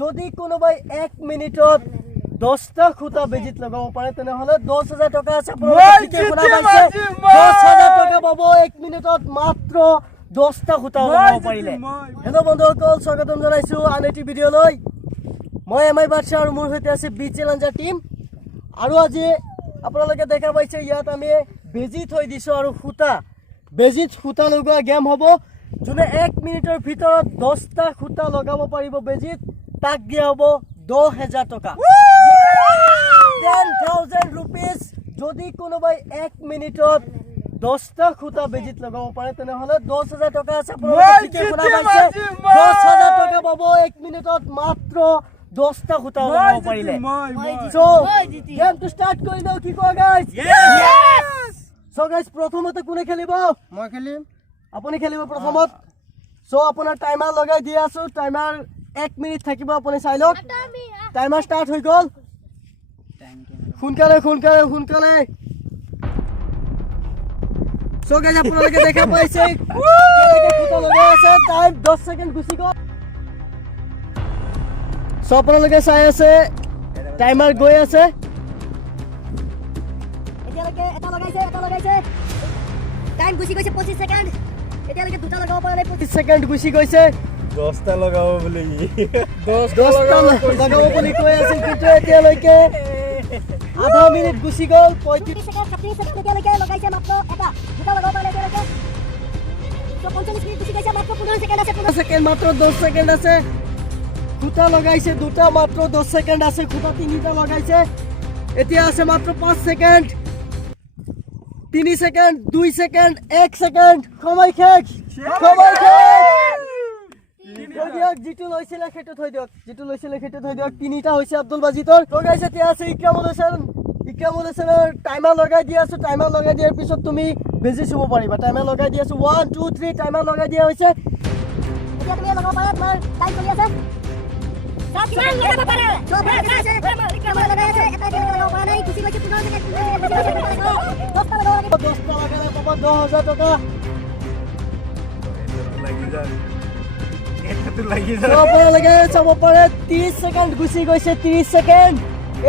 যদি কোনোবাই 1 মিনিটত 10টা খুঁটা বেজিত লগাব পাৰে তেনেহলে 10000 টকা আছে। আপোনালোকে শুনা পাইছে 10000 টকা পাব 1 মিনিটত মাত্ৰ 10টা খুঁটা লগাব পাৰিলে। হেল্ল' বন্ধুসকল, স্বাগতম জনাইছো আন এটি ভিডিঅ'লৈ। মই এমআই বাদশাহ আৰু মোৰ সৈতে আছে বি চেলেঞ্জাৰ টিম। আৰু আজি আপোনালোকে দেখা পাইছে ইয়াত আমি বেজি থৈ দিছো আৰু খুঁটা বেজিত খুঁটা লগোৱা গেম হ'ব। যোনে 1 মিনিটৰ ভিতৰত 10টা খুঁটা লগাব পাৰিব বেজিত তাক দিয়া হ'ব 10000 টকা, 10,000 rupees। যদি কোনোবাই 1 মিনিটত 10টা খুঁটা বেজিত লগাব পাৰে তেনেহলে 10000 টকা আছে। আপোনালোকে শুনা পাইছে 10000 টকা পাব 1 মিনিটত মাত্ৰ 10টা খুঁটা লগাব পাৰিলে। সো গেমটো ষ্টাৰ্ট কৰি দিও, কি কোৱা গাইজ? সো গাইজ প্ৰথমতে কোনে খেলিব? মই খেলিম। আপুনি খেলিব প্ৰথমত। সো আপোনাৰ টাইমাৰ লগাই দি আছো। টাইমাৰ 1 মিনিট থাকিব, আপুনি চাই লওক। টাইমাৰ ষ্টাৰ্ট হৈ গ'ল। সোনকালে সোনকালে সোনকালে। সো গাইজ আপোনালোকে দেখা পাইছে খুঁটা লগাই আছে। টাইম 10 সেকেন্ড গুচি গ'ল। সো আপোনালোকে চাই আছে টাইমাৰ গৈ আছে। এতিয়ালৈকে এটা লগাইছে টাইম গুচি গৈছে 25 সেকেন্ড। এতিয়ালৈকে দুটা লগাব পৰা নাই। 25 সেকেন্ড গুচি গৈছে। 10টা লগাব বুলি 10টা লগাব বুলি কৈ আছে, কিন্তু এতিয়ালৈকে আধা মিনিট গুচি গ'ল। 35 সেকেন্ড 30 সেকেন্ড এতিয়ালৈকে লগাইছে মাত্ৰ এটা। দুটা লগাব পৰা নাই এতিয়ালৈকে। তো 45 মিনিট গুচি গৈছে, মাত্ৰ 15 সেকেন্ড আছে। 15 সেকেন্ড, মাত্ৰ 10 সেকেন্ড আছে। খুঁটা লগাইছে দুটা, মাত্ৰ 10 সেকেন্ড আছে। খুঁটা তিনিটা লগাইছে, এতিয়া আছে মাত্ৰ 5 সেকেন্ড, 3 সেকেন্ড, 2 সেকেন্ড, 1 সেকেন্ড। সময় শেষ, সময় শেষ। থৈ দিয়ক, যিটো লৈছিলে সেইটো থৈ দিয়ক, যিটো লৈছিলে সেইটো থৈ দিয়ক। তিনিটা হৈছে আব্দুল বাজিতৰ। লগাইছে, এতিয়া আছে ইক্ৰামুল হোসেন। ইক্ৰামুল হোসেনৰ টাইমাৰ লগাই দি আছো। টাইমাৰ লগাই দিয়াৰ পিছত তুমি বেজি চুব পাৰিবা। টাইমাৰ লগাই দি আছো। 1 2 3 টাইমাৰ লগাই দিয়া হৈছে। এতিয়া তুমি লগাব পাৰা, তোমাৰ টাইম চলি আছে। কিমান লগাব পাৰা? কিমান লগাই আছে? এটা লগাব পৰা নাই, গুচি গৈছে 15 সেকেন্ড। 10টা লগাব লাগিব। 10টা লগালে পাবা 10000 টকা। আপোনালোকে চাব পাৰে 30 সেকেন্ড গুচি গৈছে। 30 সেকেন্ড,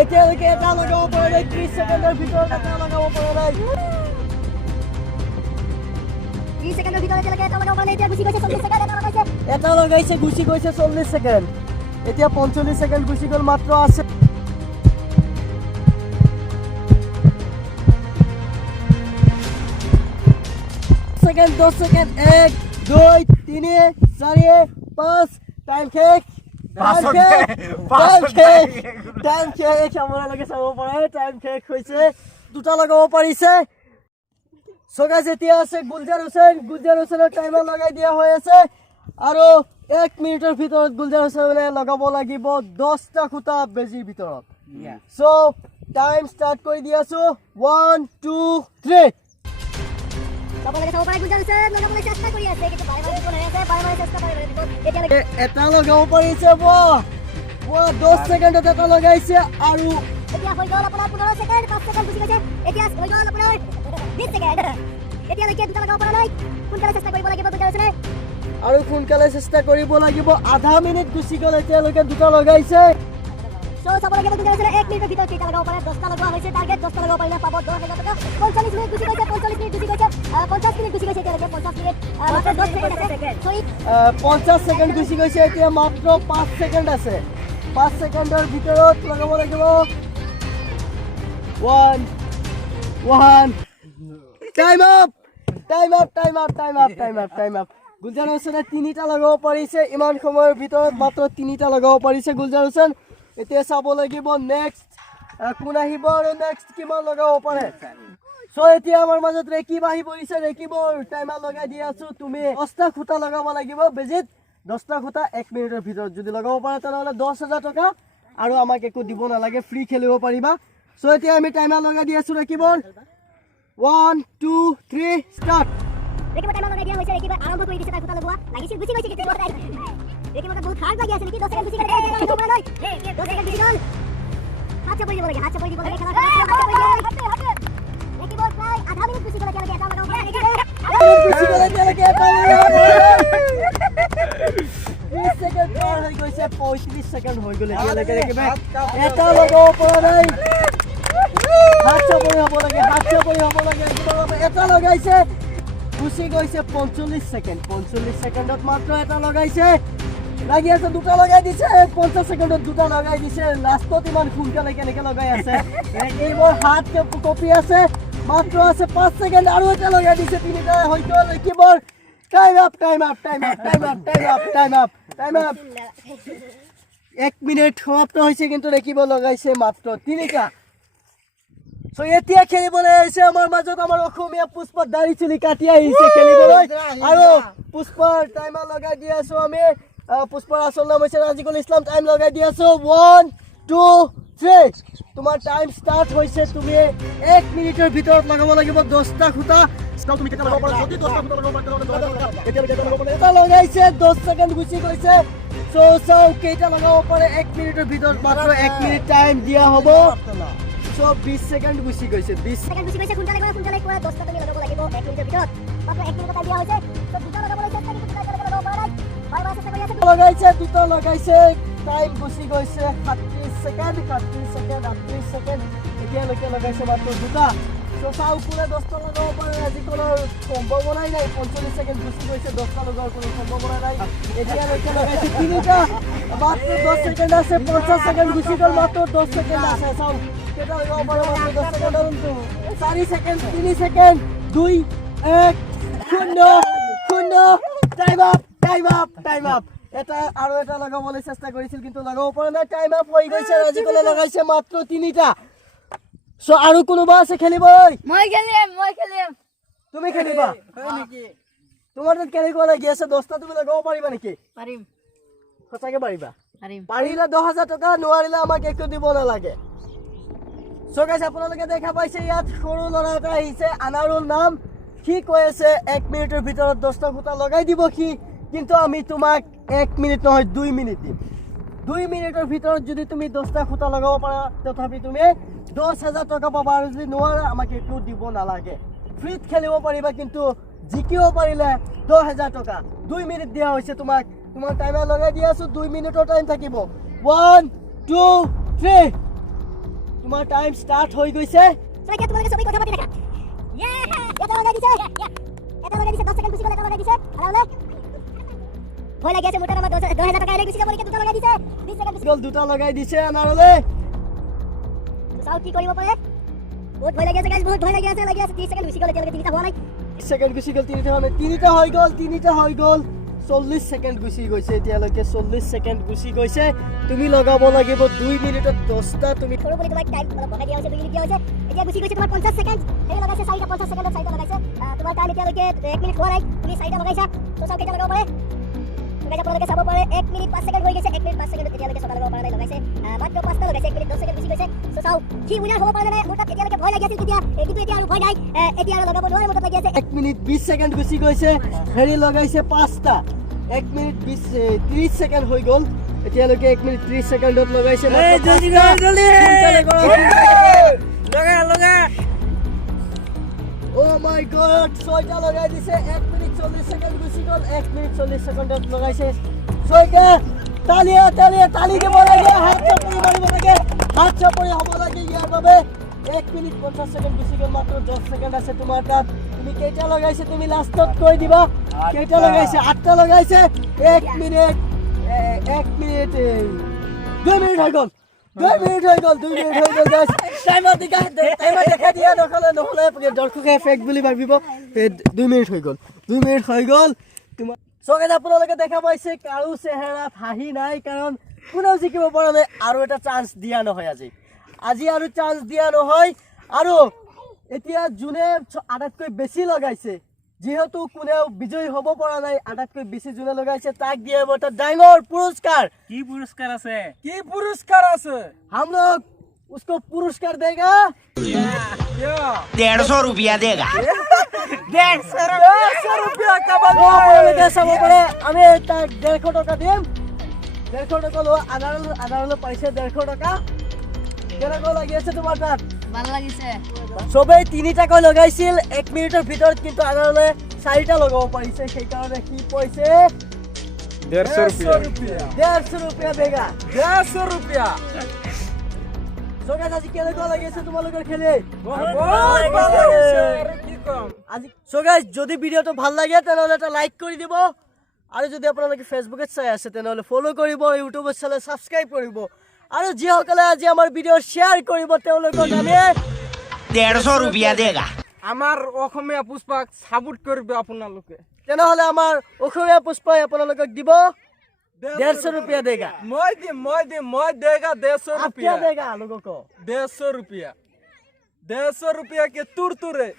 এতিয়ালৈকে এটা লগাব পৰা নাই। 30 সেকেন্ডৰ ভিতৰত এটা লগাব পৰা নাই। 30 সেকেন্ডৰ ভিতৰত এতিয়ালৈকে এটা লগাব পৰা নাই। এতিয়া গুচি গৈছে 40 সেকেন্ড। এটা লগাইছে, এটা লগাইছে, গুচি গৈছে 40 সেকেন্ড। এতিয়া 45 সেকেন্ড গুচি গ'ল, মাত্ৰ আছে। Second 10 second, 1 2 3 4 5। টাইম শেষ, টাইম শেষ, টাইম শেষ, টাইম শেষ। আপোনালোকে চাব পাৰে টাইম শেষ হৈছে। দুটা লগাব পাৰিছে। সো গাইজ এতিয়া আছে গুলজাৰ হোসেন। গুলজাৰ হোসেনৰ টাইমাৰ লগাই দিয়া হৈ আছে আৰু 1 মিনিটৰ ভিতৰত গুলজাৰ হোসেনে লগাব লাগিব 10টা খুঁটা বেজিৰ ভিতৰত। সো টাইম ষ্টাৰ্ট কৰি দি আছো। 1 2 3। আপোনালোকে চাব পাৰে গুলজাৰ হোসেন লগাবলৈ চেষ্টা কৰি আছে, কিন্তু বাৰে বাৰে বিফল হৈ আছে। বাৰে বাৰে চেষ্টা কৰি আছে, এতিয়ালৈকে এটা লগাব পাৰিছে। 10 সেকেন্ডত এটা লগাইছে আৰু এতিয়া হৈ গ'ল আপোনাৰ 15 সেকেন্ড। 5 সেকেন্ড গুচি গৈছে। এতিয়া হৈ গ'ল আপোনাৰ 20 সেকেন্ড। এতিয়ালৈকে দুটা লগাব পৰা নাই। সোনকালে চেষ্টা কৰিব লাগিব গুলজাৰ হোসেনে। আৰু সোনকালে চেষ্টা কৰিব লাগিব। আধা মিনিট গুচি গ'ল, এতিয়ালৈকে দুটা লগাইছে। সো চাব লাগিব গুলজাৰ হোসেনে 1 মিনিটৰ ভিতৰত কেইটা লগাব পাৰে। 10টা লগোৱা হৈছে টাৰ্গেট। 10টা লগাব পাৰিলে পাব 10000 টকা। 45 মিনিট গুচি গৈছে, 45 মিনিট গুচি গৈছে, 50 মিনিট গুচি গৈছে। এতিয়ালৈকে 50 মিনিট, মাত্ৰ 10 সেকেন্ড আছে। 50 সেকেন্ড গুচি গৈছে, এতিয়া মাত্ৰ 5 সেকেন্ড আছে। 5 সেকেন্ডৰ ভিতৰত লগাব লাগিব। 1 time up, time up, time up, time up, time up, time up. Gulzar হোসেনে 3টা লগাব পাৰিছে। ইমান সময়ৰ ভিতৰত মাত্ৰ 3টা লগাব পাৰিছে গুলজাৰ হোসেন। এতিয়া চাব লাগিব নেক্সট কোন আহিব আৰু নেক্সট কিমান লগাব পাৰে। সো এতিয়া আমাৰ মাজত ৰেকিব আহি পৰিছে। ৰেকিবৰ টাইমাৰ লগাই দি আছো। তুমি 10টা খুঁটা লগাব লাগিব বেজিত। 10টা খুঁটা 1 মিনিটৰ ভিতৰত যদি লগাব পাৰে তেনেহ'লে 10000 টকা আৰু আমাক একো দিব নালাগে, ফ্ৰী খেলিব পাৰিবা। সো এতিয়া আমি টাইমাৰ লগাই দি আছো ৰেকিবৰ। 1 2 3 ষ্টাৰ্ট। ৰেকিবৰ টাইমাৰ লগাই দিয়া হৈছে। ৰেকিবৰ আৰম্ভ কৰি দিছে তাৰ খুঁটা লগোৱা। লাগিছিল, গুচি গৈছে কিন্তু ৰেকিবৰ বহুত খাৰাপ লাগি আছে নেকি? 10 সেকেন্ড গুচি গ'ল। 10 সেকেন্ড গুচি গ'ল। হাত চাপৰি দিব লাগে, হাত চাপৰি দিব লাগে। খেলা ৰেকিবৰ প্ৰায় আধা মিনিট গুচি গ'ল। এতিয়ালৈকে এটা লগাব পৰা নাই। গুচি গ'ল, এতিয়ালৈকে এটা লগাব পৰা নাই। 20 সেকেন্ড পাৰ হৈ গৈছে 35 সেকেন্ড হৈ গ'ল এতিয়ালৈকে দেখিবা এটা লগাব পৰা নাই হাত চাপৰি হ'ব লাগে এটা লগাইছে গুচি গৈছে 45 সেকেন্ডত মাত্ৰ এটা লগাইছে লাগি আছে দুটা লগাই দিছে 50 সেকেন্ডত দুটা লগাই দিছে লাষ্টত ইমান সোনকালে কেনেকে লগাই আছে এইবোৰ হাত কপি আছে মাত্ৰ আছে 5 সেকেন্ড আৰু এটা লগাই দিছে তিনিটা হৈ গ'ল কিবৰ টাইম আপ 1 মিনিট সমাপ্ত হৈছে কিন্তু দেখিব লগাইছে মাত্ৰ তিনিটা সো এতিয়া খেলিবলৈ আহিছে আমাৰ মাজত আমাৰ অসমীয়া পুষ্পা দাড়ি চুলি কাটি আহিছে খেলিবলৈ আৰু পুষ্পাৰ টাইমাৰ লগাই দি আছো আমি পুষ্পাৰ আসল নাম হৈছে ৰাজিকুল ইছলাম টাইম লগাই দি আছো 1 2 3 তোমাৰ টাইম ষ্টাৰ্ট হৈছে তুমি 1 মিনিটৰ ভিতৰত লগাব লাগিব 10টা খুঁটা তুমি কেতিয়া লগাব পাৰা যদি 10টা খুঁটা লগাব পাৰা এটা লগাইছে 10 সেকেন্ড গুচি গৈছে সো কেইটা লগাব পাৰে 1 মিনিটৰ ভিতৰত মাত্ৰ 1 মিনিট টাইম দিয়া হ'ব সো 20 সেকেন্ড গুচি গৈছে 20 সেকেন্ড গুচি গৈছে সোনকালে কৰা 10টা তুমি লগাব লাগিব 1 মিনিটৰ ভিতৰত মাত্ৰ 1 মিনিট টাইম দিয়া হৈছে তো দুটা লগাবলৈ চেষ্টা কৰি দুটা লগাব পৰা নাই বাৰবাৰ চেষ্টা কৰি আছে লগাইছে দুটা লগাইছে টাইম গুচি গৈছে 30 সেকেন্ড 38 সেকেন্ড এতিয়ালৈকে লগাইছে মাত্ৰ দুটা সো চাও কোনে 10টা লগাব পাৰে আজি কোনো সম্ভাৱনাই নাই 45 সেকেন্ড গুচি গৈছে 10টা লগাৰ কোনো সম্ভাৱনা নাই এতিয়ালৈকে লগাইছে তিনিটা মাত্ৰ 10 সেকেন্ড আছে 50 সেকেন্ড গুচি গ'ল মাত্ৰ 10 সেকেন্ড আছে চাও কেটা লগাব পাৰে মাত্ৰ 10 সেকেন্ড 4 সেকেন্ড 3 সেকেন্ড 2 1 শূন্য টাইম আপ এটা আৰু এটা লগাবলৈ চেষ্টা কৰিছিল কিন্তু লগাব পৰা নাই টাইম আপ হৈ গৈছে ৰাজিকলে লগাইছে মাত্ৰ তিনিটা সো আৰু কোনোবা আছে খেলিবলৈ মই খেলিম তুমি খেলিবা তোমাৰ তাত কেনেকুৱা লাগি আছে 10টা তুমি লগাব পাৰিবা নেকি পাৰিম সঁচাকে পাৰিবা পাৰিলে 10,000 টকা নোৱাৰিলে আমাক একো দিব নালাগে সো গাইস আপোনালোকে দেখা পাইছে ইয়াত সৰু ল'ৰা এটা আহিছে আনাৰুল নাম কি কৈ আছে 1 মিনিটৰ ভিতৰত 10টা খুঁটা লগাই দিব কি কিন্তু আমি তোমাক 1 মিনিট নহয় 2 মিনিট দিম 2 মিনিটৰ ভিতৰত যদি তুমি 10টা খুঁটা লগাব পাৰা তথাপি তুমি 10,000 টকা পাবা আৰু যদি নোৱাৰা আমাক একো দিব নালাগে ফ্ৰীত খেলিব পাৰিবা কিন্তু জিকিব পাৰিলে 10,000 টকা 2 মিনিট দিয়া হৈছে তোমাক তোমাৰ টাইমাৰ লগাই দি আছো 2 মিনিটৰ টাইম থাকিব 1 2 3 তোমাৰ টাইম ষ্টাৰ্ট হৈ গৈছে সবাই তোমালোকে সবাই কথা পাতি থাকা এটা লগাই দিছে 10 সেকেন্ড গুচি গ'ল এটা লগাই দিছে আরামে ভয় লাগি আছে মোটার আমার 10,000 টাকা এনে গুচি যাব দুটা লগাই দিছে 20 সেকেন্ড গল দুটা লগাই দিছে আনারলে চাও কি কৰিব পাৰে বহুত ভয় লাগি আছে গাইস বহুত ভয় লাগি আছে 30 সেকেন্ড গুচি গ'ল এতিয়ালৈকে তিনিটা হোৱা নাই সেকেন্ড গুচি গ'ল তিনিটা হৈ গ'ল 40 সেকেন্ড গুচি গৈছে এতিয়ালৈকে 40 সেকেন্ড গুচি গৈছে তুমি লগাব লাগিব 2 মিনিটত 10টা তুমি সৰু বুলি তোমাক টাইম অলপ বঢ়াই দিয়া হৈছে 2 মিনিট দিয়া হৈছে এতিয়া গুচি গৈছে তোমাৰ 50 সেকেন্ড এই লগাইছে 50 সেকেন্ডত 4টা লগাইছে তোমাৰ টাইম এতিয়ালৈকে 1 মিনিট হোৱা নাই তুমি 4টা লগাইছা তো চাও কেইটা লগাব পাৰে গাইস আপোনালোকে চাব পাৰে 1 মিনিট 5 সেকেন্ড হৈ গৈছে 1 মিনিট 5 সেকেন্ডত এতিয়ালৈকে 6টা লগাব পৰা নাই লগাইছে মাত্ৰ 5টা লগাইছে 1 মিনিট 10 সেকেন্ড গুচি গৈছে তো চাও কি উইনাৰ হ'ব পাৰে নাই মোৰ তাত এতিয়ালৈকে ভয় লাগি আছিল তেতিয়া কিন্তু এতিয়া আৰু ভয় নাই এতিয়া আৰু লগাব নোৱাৰে মোৰ তাত লাগি আছে 1 মিনিট 20 সেকেন্ড গুচি গৈছে হেৰি লগাইছে 5টা 1 মিনিট 30 সেকেন্ড হৈ গ'ল এতিয়ালৈকে 1 মিনিট 30 সেকেন্ডত লগাইছে জলদি লগা ও মাই গড 6টা লগাই দিছে 1 মিনিট 40 সেকেন্ড গুচি গ'ল 1 মিনিট 40 সেকেন্ডত লগাইছে 6টা তালি দিব লাগে হাত চাপৰি মাৰিব লাগে হাত চাপৰি হ'ব লাগে ইয়াৰ বাবে 1 মিনিট 50 সেকেন্ড গুচি গ'ল মাত্ৰ 10 সেকেন্ড আছে তোমাৰ তাত তুমি কেইটা লগাইছে তুমি লাষ্টত কৈ দিবা কেইটা লগাইছে 8টা লগাইছে 1 মিনিট 2 মিনিট হৈ গ'ল 2 মিনিট হৈ গ'ল গাইস টাইমাৰ দেখা দিয়া নহলে দৰ্শকে ফেক বুলি ভাবিব 2 মিনিট হৈ গ'ল তোমাৰ সগাই আপোনালোকে দেখা পাইছে কাৰো চেহেৰাত হাঁহি নাই কাৰণ কোনেও জিকিব পৰা নাই আৰু এটা চান্স দিয়া নহয় আজি আৰু চান্স দিয়া নহয় আৰু এতিয়া যোনে আটাইতকৈ বেছি লগাইছে যেহেতু কোনেও বিজয়ী হ'ব পৰা নাই আটাইতকৈ বেছি যোনে লগাইছে তাক দিয়া হ'ব এটা ডাঙৰ পুৰস্কাৰ কি পুরস্কার আছে हम लोग उसको पुरस्कार देगा 150 रुपया देगा 150 रुपया का চাব পাৰে আমি তাক 150 টকা দিম 150 টকা লো আনাৰলে পাইছে 150 টকা কেনেকুৱা লাগি আছে তোমাৰ তাত ভাল লাগিছে সবেই 3টাকৈ লগাইছিল 1 মিনিটৰ ভিতৰত কিন্তু আনাৰলে 4টা লগাব পাৰিছে সেই কাৰণে কি পইছে 150 रुपया 150 रुपया देगा 150 रुपया So guys, আজি কেনেকুৱা লাগিছে তোমালোকৰ খেলি বহুত ভালো লাগিছে আৰু কি কম আজি So guys, যদি ভিডিওটো ভাল লাগে তেনেহলে এটা লাইক কৰি দিব আৰু যদি আপোনালোকে ফেসবুকত চাই আছে তেনেহলে ফলো কৰিব ইউটিউবত চালে সাবস্ক্ৰাইব কৰিব আৰু যিসকলে আজি আমাৰ ভিডিও শেয়াৰ কৰিব তেওঁলোকক আমি 150 रुपया देगा আমাৰ অসমীয়া পুষ্পাক সাপোৰ্ট কৰবে আপোনালোকে তেনেহলে আমাৰ অসমীয়া পুষ্পাই আপোনালোকক দিব 150 रुपया देगा মই देगा 150 आप क्या रुपया देगा लोगों को 150 रुपया 150 रुपया के तुर तुरे